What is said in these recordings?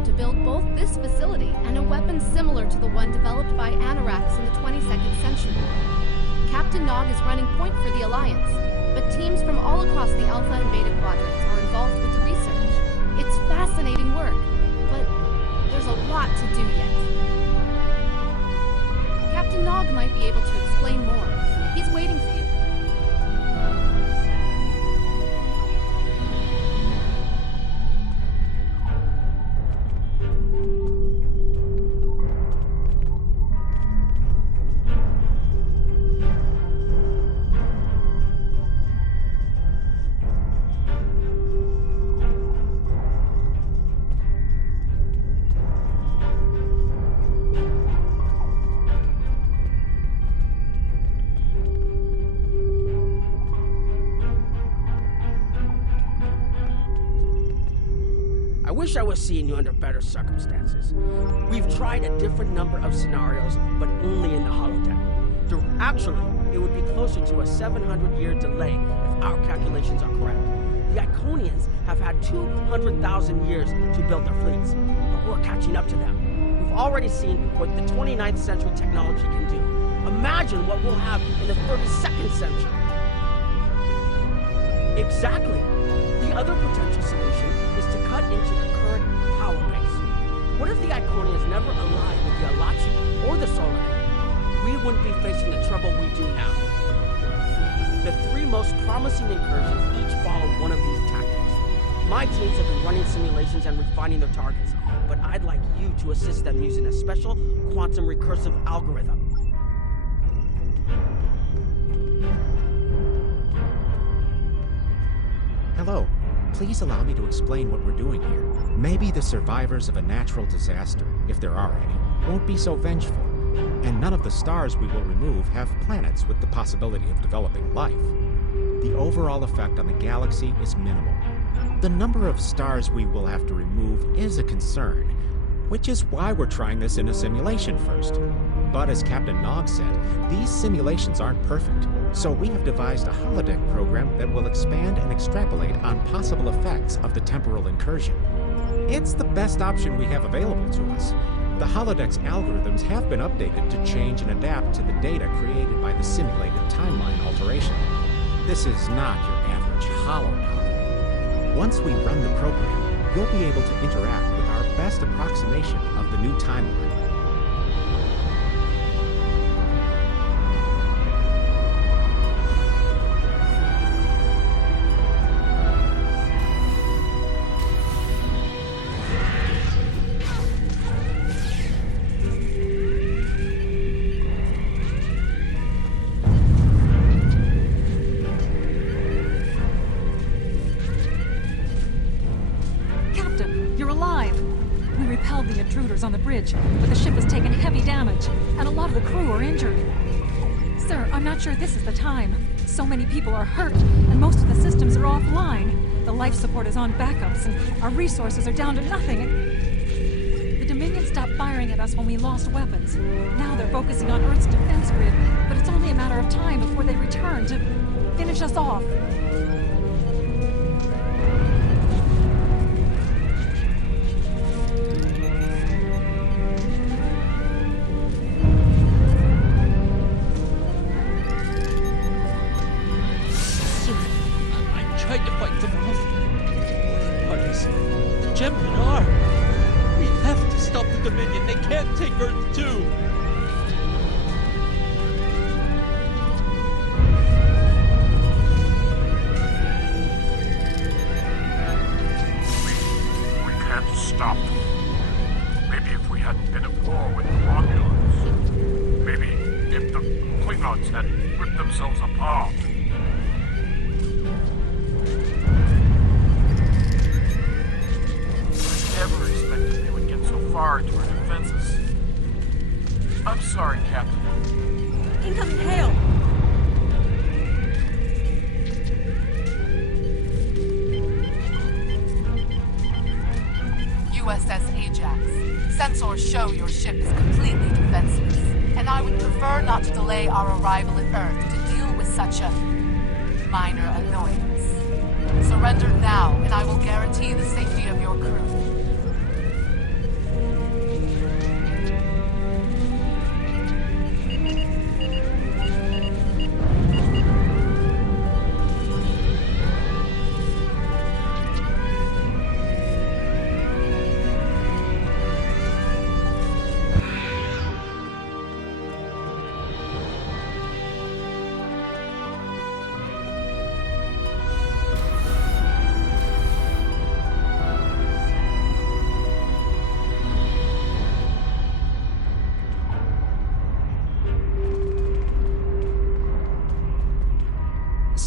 them to build both this facility and a weapon similar to the one developed by Anorax in the 22nd century. Captain Nog is running point for the Alliance, but teams from all across the Alpha and Beta quadrants are involved with the research. It's fascinating work, but there's a lot to do yet. Captain Nog might be able to explain more. He's waiting for you. I wish I was seeing you under better circumstances. We've tried a different number of scenarios, but only in the holodeck. Actually, it would be closer to a 700-year delay if our calculations are correct. The Iconians have had 200,000 years to build their fleets, but we're catching up to them. We've already seen what the 29th century technology can do. Imagine what we'll have in the 32nd century. Exactly. The other potential solution is to cut into the current power base. What if the Iconians never aligned with the Alachi or the Solar? We wouldn't be facing the trouble we do now. The three most promising incursions each follow one of these tactics. My teams have been running simulations and refining their targets, but I'd like you to assist them using a special quantum recursive algorithm. Hello. Please allow me to explain what we're doing here. Maybe the survivors of a natural disaster, if there are any, won't be so vengeful. And none of the stars we will remove have planets with the possibility of developing life. The overall effect on the galaxy is minimal. The number of stars we will have to remove is a concern, which is why we're trying this in a simulation first. But as Captain Nog said, these simulations aren't perfect. So we have devised a holodeck program that will expand and extrapolate on possible effects of the temporal incursion. It's the best option we have available to us. The holodeck's algorithms have been updated to change and adapt to the data created by the simulated timeline alteration. This is not your average holo novel. Once we run the program, you'll be able to interact with our best approximation of the new timeline. On the bridge, but the ship has taken heavy damage, and a lot of the crew are injured. Sir, I'm not sure this is the time. So many people are hurt, and most of the systems are offline. The life support is on backups, and our resources are down to nothing. The Dominion stopped firing at us when we lost weapons. Now they're focusing on Earth's defense grid, but it's only a matter of time before they return to finish us off. I'm sorry, Captain. Incoming hail! USS Ajax. Sensors show your ship is completely defenseless, and I would prefer not to delay our arrival at Earth to deal with such a minor annoyance. Surrender now, and I will guarantee the safety of your crew.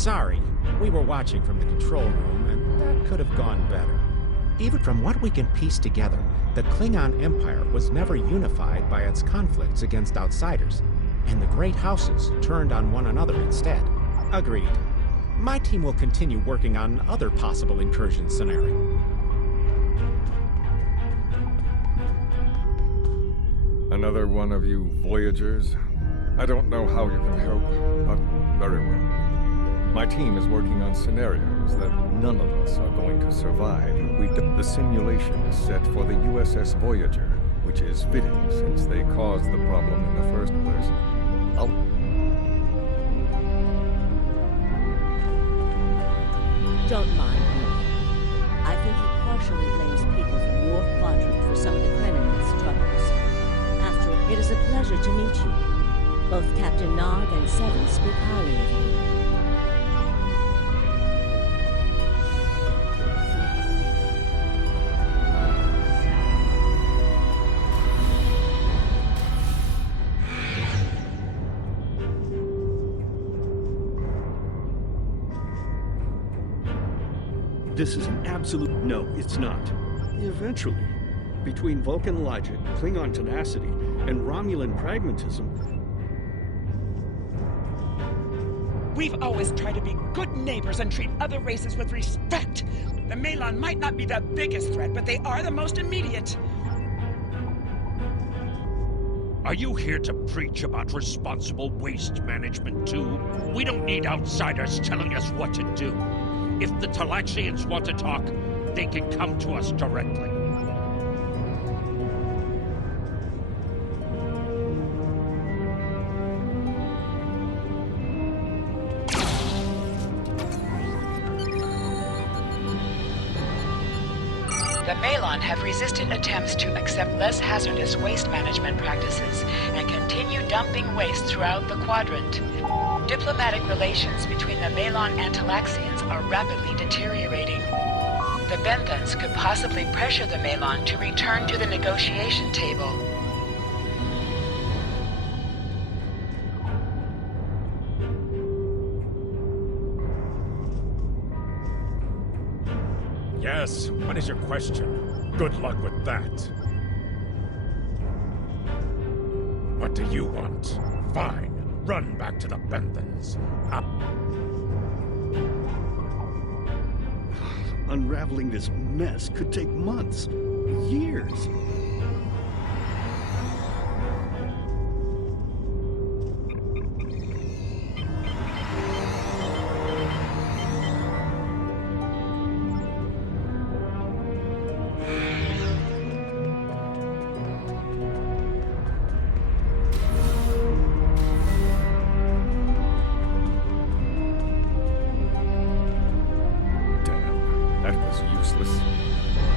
Sorry, we were watching from the control room, and that could have gone better. Even from what we can piece together, the Klingon Empire was never unified by its conflicts against outsiders, and the great houses turned on one another instead. Agreed. My team will continue working on other possible incursion scenarios. Another one of you Voyagers? I don't know how you can help, but very well. My team is working on scenarios that none of us are going to survive. The simulation is set for the USS Voyager, which is fitting since they caused the problem in the first place. Don't mind me. I think he partially blames people from your quadrant for some of the Kremlin's troubles. After all, it is a pleasure to meet you. Both Captain Nog and Seven speak highly of you. This is an absolute... No, it's not. Eventually, between Vulcan logic, Klingon tenacity, and Romulan pragmatism... We've always tried to be good neighbors and treat other races with respect. The Malon might not be the biggest threat, but they are the most immediate. Are you here to preach about responsible waste management too? We don't need outsiders telling us what to do. If the Talaxians want to talk, they can come to us directly. The Malon have resisted attempts to accept less hazardous waste management practices and continue dumping waste throughout the quadrant. Diplomatic relations between the Malon and Talaxians are rapidly deteriorating. The Benthans could possibly pressure the Malon to return to the negotiation table. Yes, what is your question? Good luck with that. What do you want? Fine. Run back to the Benthans. Unraveling this mess could take months, years.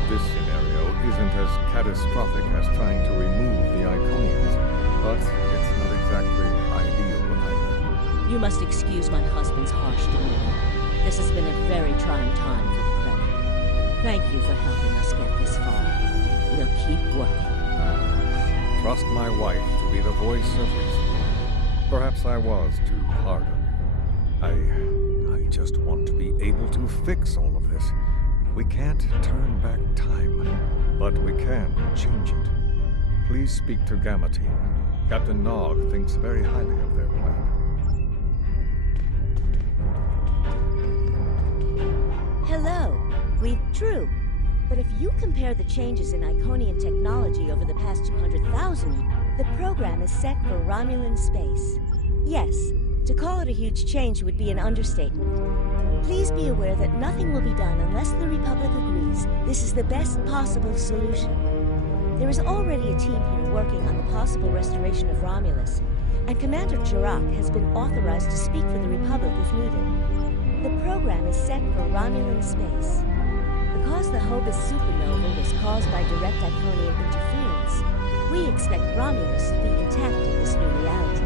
This scenario isn't as catastrophic as trying to remove the Iconians, but it's not exactly ideal either. You must excuse my husband's harsh demeanor. This has been a very trying time for the Kremlin. Thank you for helping us get this far. We'll keep working. Trust my wife to be the voice of reason. Perhaps I was too hard on you. I just want to be able to fix all of this. We can't turn back time, but we can change it. Please speak to Gamma Team. Captain Nog thinks very highly of their plan. Hello. True. But if you compare the changes in Iconian technology over the past 200,000 years, the program is set for Romulan space. Yes, to call it a huge change would be an understatement. Please be aware that nothing will be done unless the Republic agrees this is the best possible solution. There is already a team here working on the possible restoration of Romulus, and Commander Chirac has been authorized to speak for the Republic if needed. The program is set for Romulan space. Because the Hobus supernova was caused by direct Iconian interference, we expect Romulus to be intact in this new reality.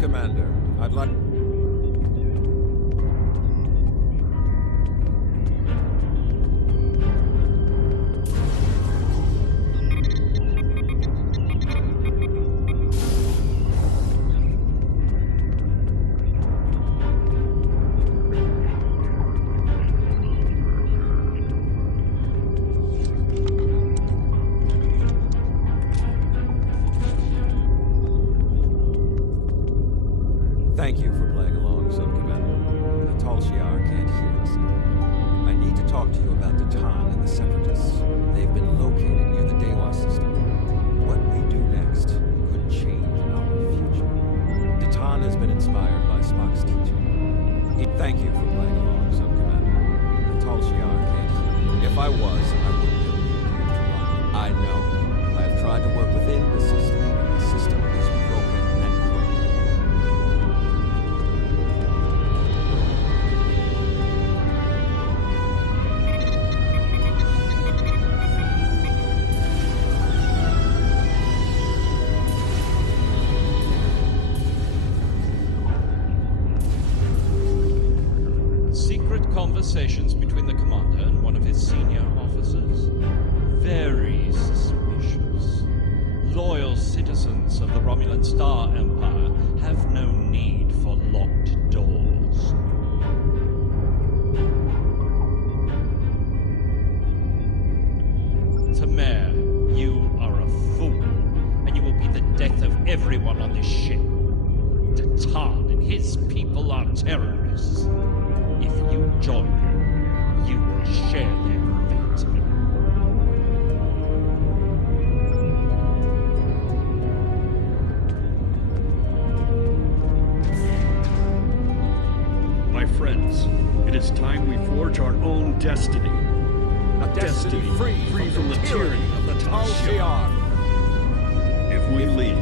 Commander. I'd like... Thank you for playing along, Sub-Commander. The Tal Shiar can't hear us. I need to talk to you about Datan and the Separatists. They've been located near the Dewa system. What we do next could change our future. Datan has been inspired by Spock's teaching. Thank you for playing along, Sub-Commander. The Tal Shiar can't hear you. If I was, I wouldn't have needed you to run. I know. I have tried to work within the system. The system is broken and corrupt. Secret conversations between the commander and one of his senior officers? Very suspicious. Loyal citizens of the Romulan Star Empire have no need for locked doors. Tamer, you are a fool, and you will be the death of everyone on this ship. Datan and his people are terrorists. If you join them, you will share their fate. My friends, it is time we forge our own destiny. A destiny free from the tyranny of the Tal Shiar. If we leave,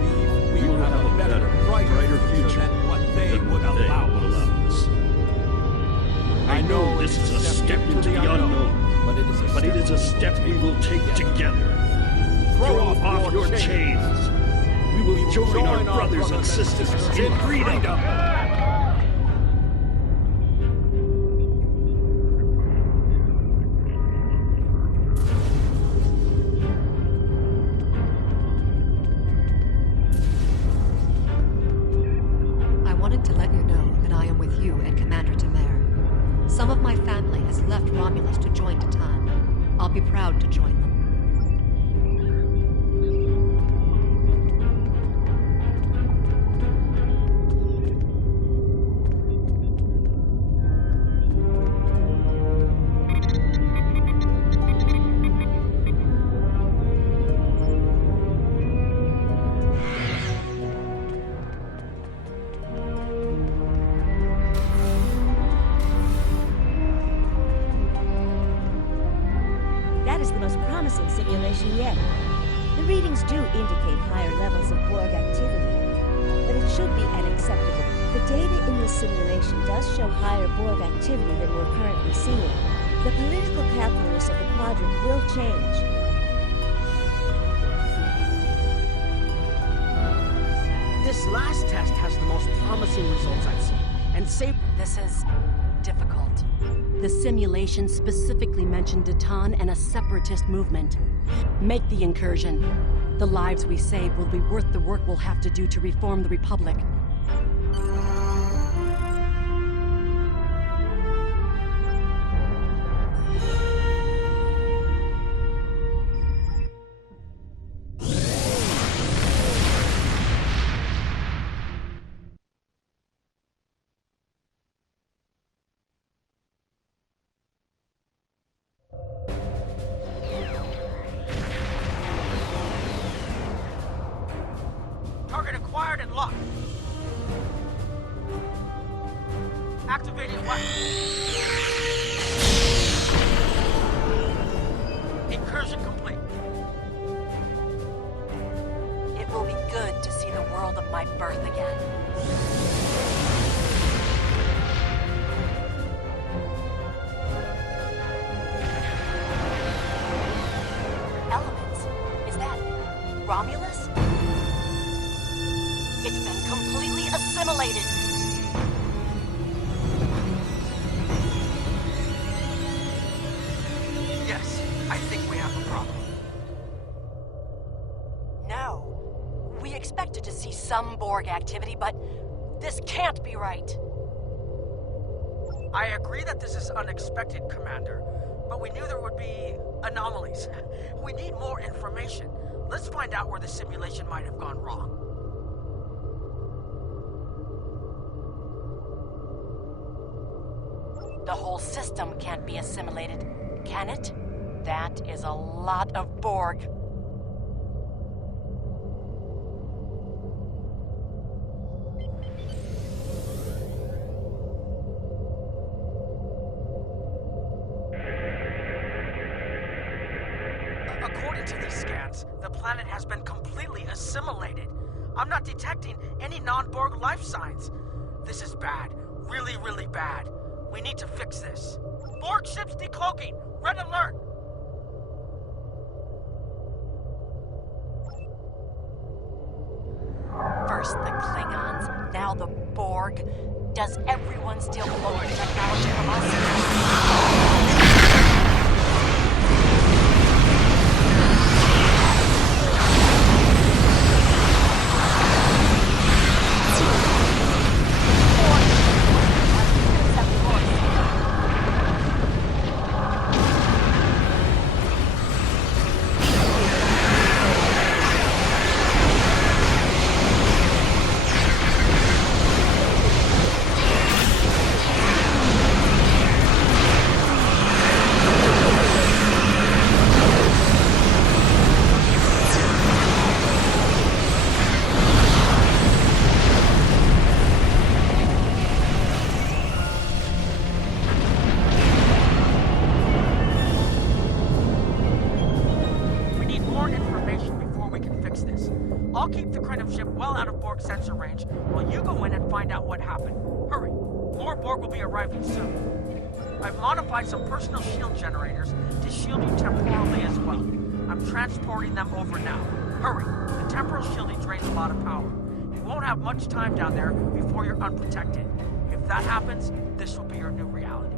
we will have a better, brighter future than what they would they allow would us. allow us. I know this is a step into the unknown, but it is a step we will take together. Throw off your chains. We will join our brothers and sisters in freedom. I wanted to let you know that I am with you and Commander Tamer. Some of my family has left Romulus to join Datan. I'll be proud to join them. That is the most promising simulation yet. The readings do indicate higher levels of Borg activity, but it should be unacceptable. The data in this simulation does show higher Borg activity than we're currently seeing. The political calculus of the quadrant will change. This last test has the most promising results I've seen, and This is difficult. The simulation specifically mentioned Datan and a separatist movement. Make the incursion. The lives we save will be worth the work we'll have to do to reform the Republic. Target acquired and locked. Activating weapon. Incursion complete. It will be good to see the world of my birth again. Elements? Is that Romulus? It's been completely assimilated. expected to see some Borg activity, but this can't be right. I agree that this is unexpected, Commander, but we knew there would be anomalies. We need more information. Let's find out where the simulation might have gone wrong. The whole system can't be assimilated, can it? That is a lot of Borg. According to these scans, the planet has been completely assimilated. I'm not detecting any non-Borg life signs. This is bad. Really, really bad. We need to fix this. Borg ships decloaking! Red alert! First the Klingons, now the Borg. Does everyone steal Borg technology from us? I'll keep the Krenim ship well out of Borg sensor range, while you go in and find out what happened. Hurry. More Borg will be arriving soon. I've modified some personal shield generators to shield you temporally as well. I'm transporting them over now. Hurry. The temporal shielding drains a lot of power. You won't have much time down there before you're unprotected. If that happens, this will be your new reality.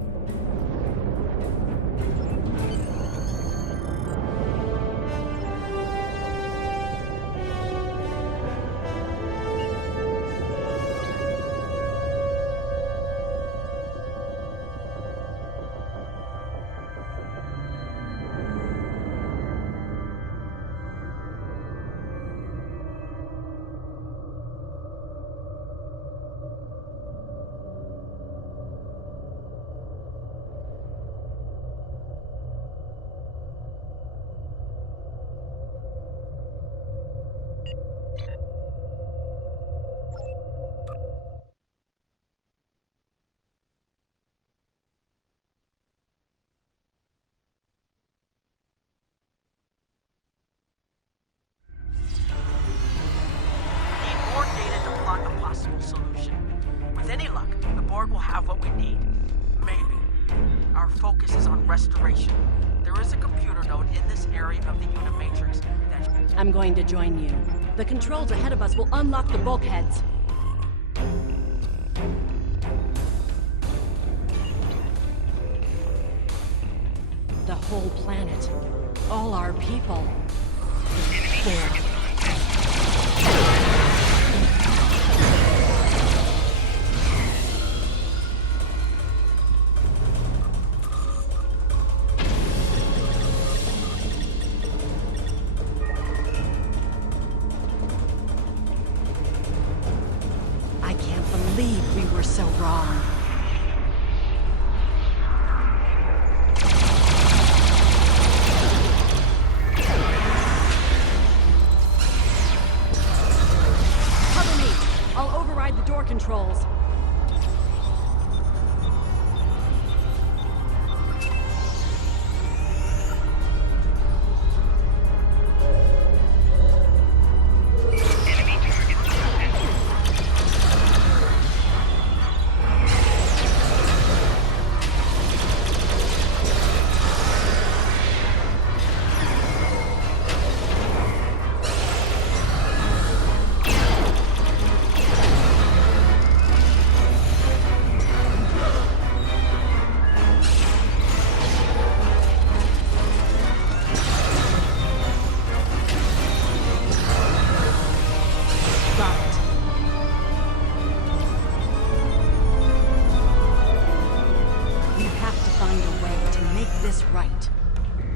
Solution. With any luck, the Borg will have what we need. Maybe. Our focus is on restoration. There is a computer node in this area of the Unimatrix that... I'm going to join you. The controls ahead of us will unlock the bulkheads. The whole planet. All our people. Borg. We were so wrong.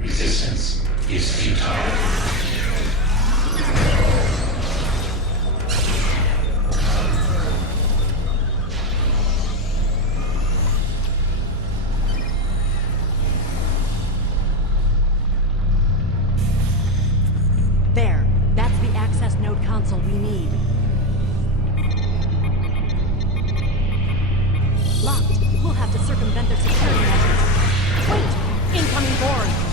Resistance is futile. There. That's the access node console we need. Locked. We'll have to circumvent their security measures. Wait! Incoming Borg!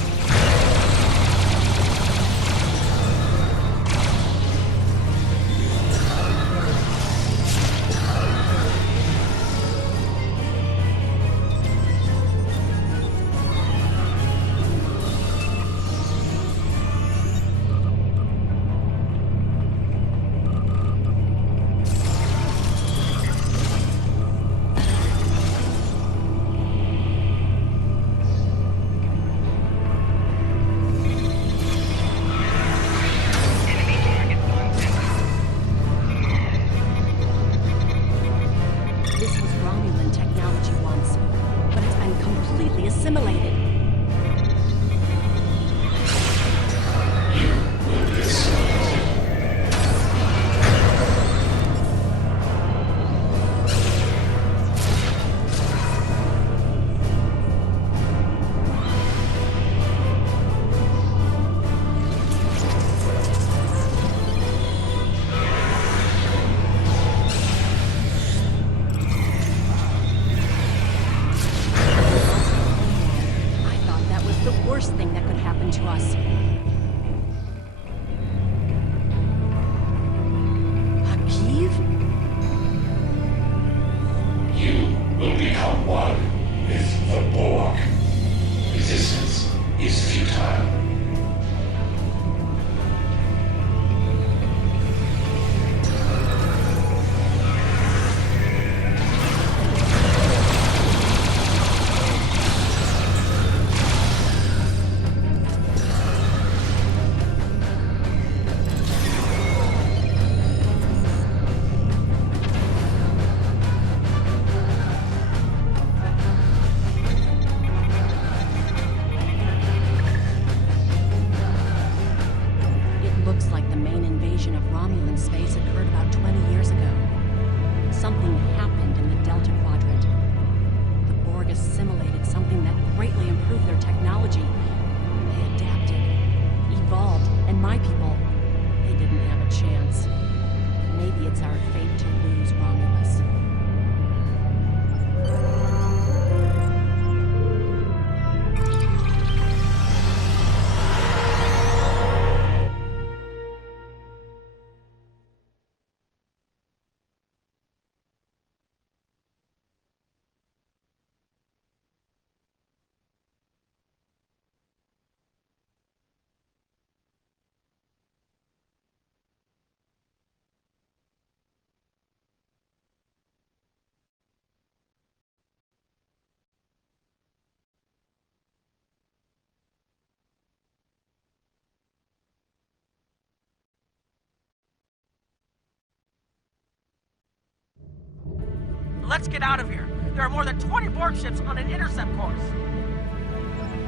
Let's get out of here. There are more than 20 Borg ships on an intercept course.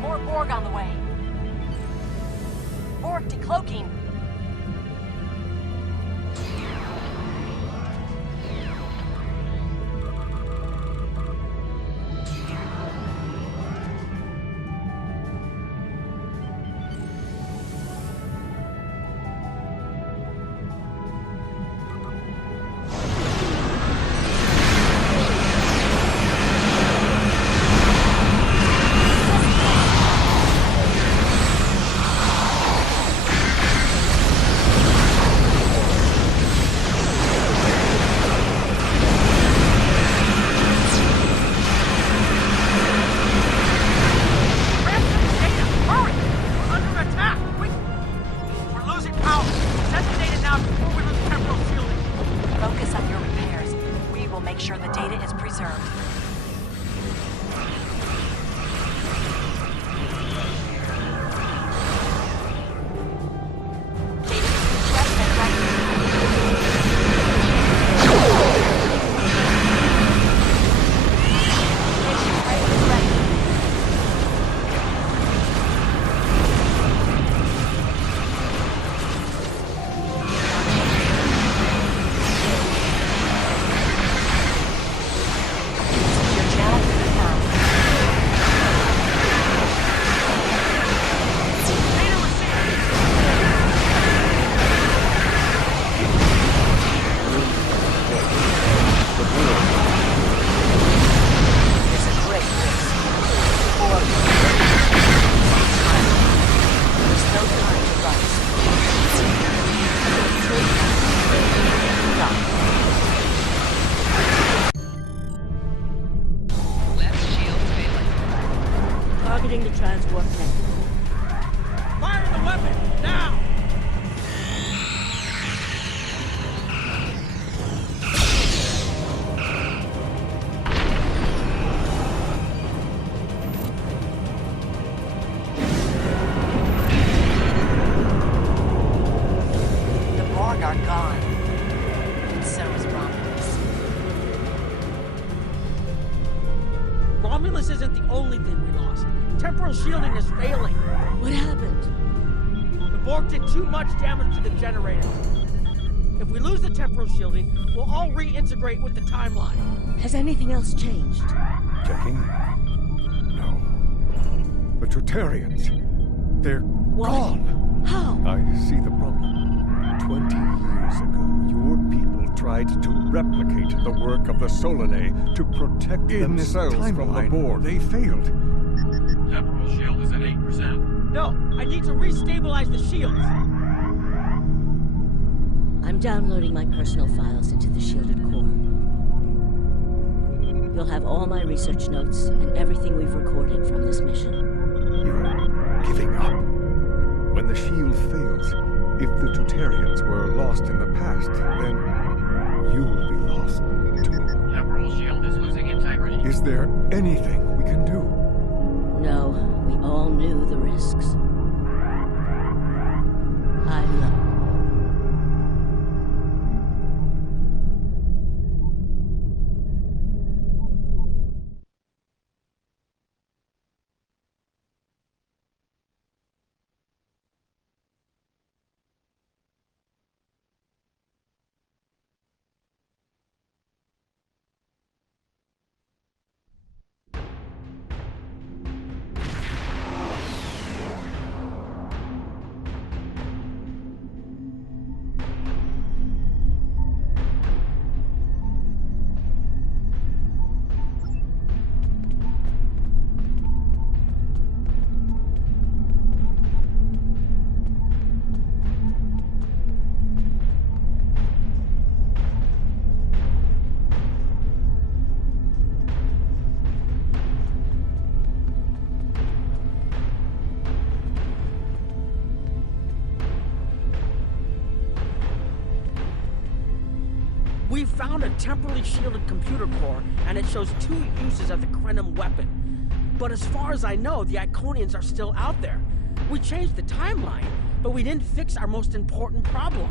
More Borg on the way. Borg decloaking. Fire the weapon, now! The Borg are gone. And so is Romulus. Romulus isn't the only thing we lost. Temporal shielding is failing. What happened? The Borg did too much damage to the generator. If we lose the temporal shielding, we'll all reintegrate with the timeline. Has anything else changed? Checking? No. The Tutarians. They're gone. How? I see the problem. 20 years ago, your people tried to replicate the work of the Solanae to protect themselves from the Borg. They failed. Temporal shield is at 8%. No, I need to restabilize the shields. I'm downloading my personal files into the shielded core. You'll have all my research notes and everything we've recorded from this mission. You're giving up. When the shield fails, if the Tutarians were lost in the past, then you will be lost too. Temporal shield is losing integrity. Is there anything we can do? No, we all knew the risks. I love... We found a temporally shielded computer core, and it shows 2 uses of the Krenim weapon. But as far as I know, the Iconians are still out there. We changed the timeline, but we didn't fix our most important problem.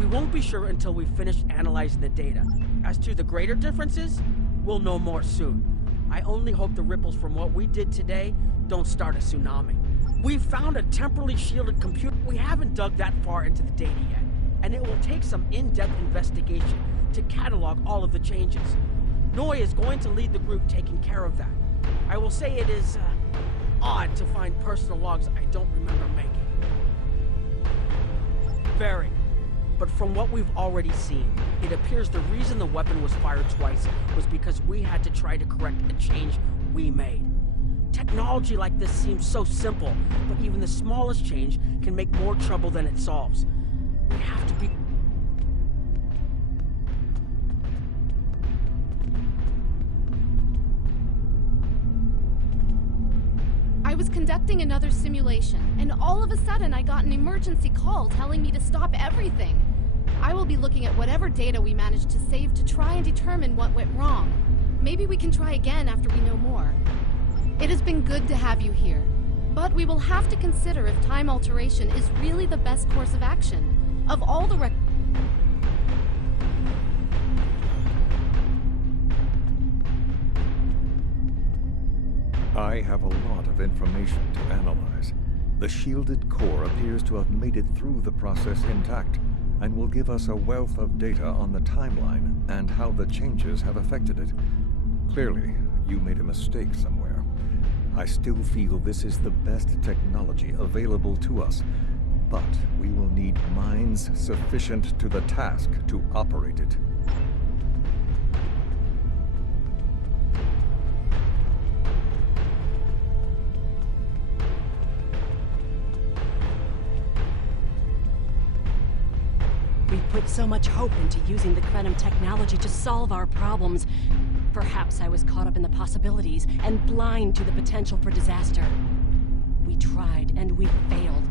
We won't be sure until we finish analyzing the data. As to the greater differences, we'll know more soon. I only hope the ripples from what we did today don't start a tsunami. We found a temporally shielded computer. We haven't dug that far into the data yet, and it will take some in-depth investigation to catalog all of the changes. Noi is going to lead the group taking care of that. I will say it is odd to find personal logs I don't remember making. Very. But from what we've already seen, it appears the reason the weapon was fired twice was because we had to try to correct a change we made. Technology like this seems so simple, but even the smallest change can make more trouble than it solves. We have to be... I was conducting another simulation, and all of a sudden I got an emergency call telling me to stop everything. I will be looking at whatever data we managed to save to try and determine what went wrong. Maybe we can try again after we know more. It has been good to have you here, but we will have to consider if time alteration is really the best course of action. Of all the I have a lot of information to analyze. The shielded core appears to have made it through the process intact, and will give us a wealth of data on the timeline and how the changes have affected it. Clearly, you made a mistake somewhere. I still feel this is the best technology available to us, but we will need minds sufficient to the task to operate it. We put so much hope into using the Krenim technology to solve our problems. Perhaps I was caught up in the possibilities and blind to the potential for disaster. We tried, and we failed.